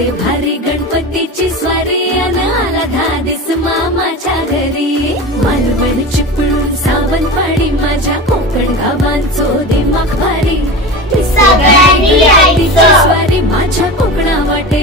वाजते भारी गणपतीची स्वारी आला धादिस मामाच्या घरी मालवण चिपळूण सावंतवाडी माझ्या कोकण गावांचो दिमाग भारी सगळ्यांनी यायचं स्वारी माझ्या कोकणा वाटे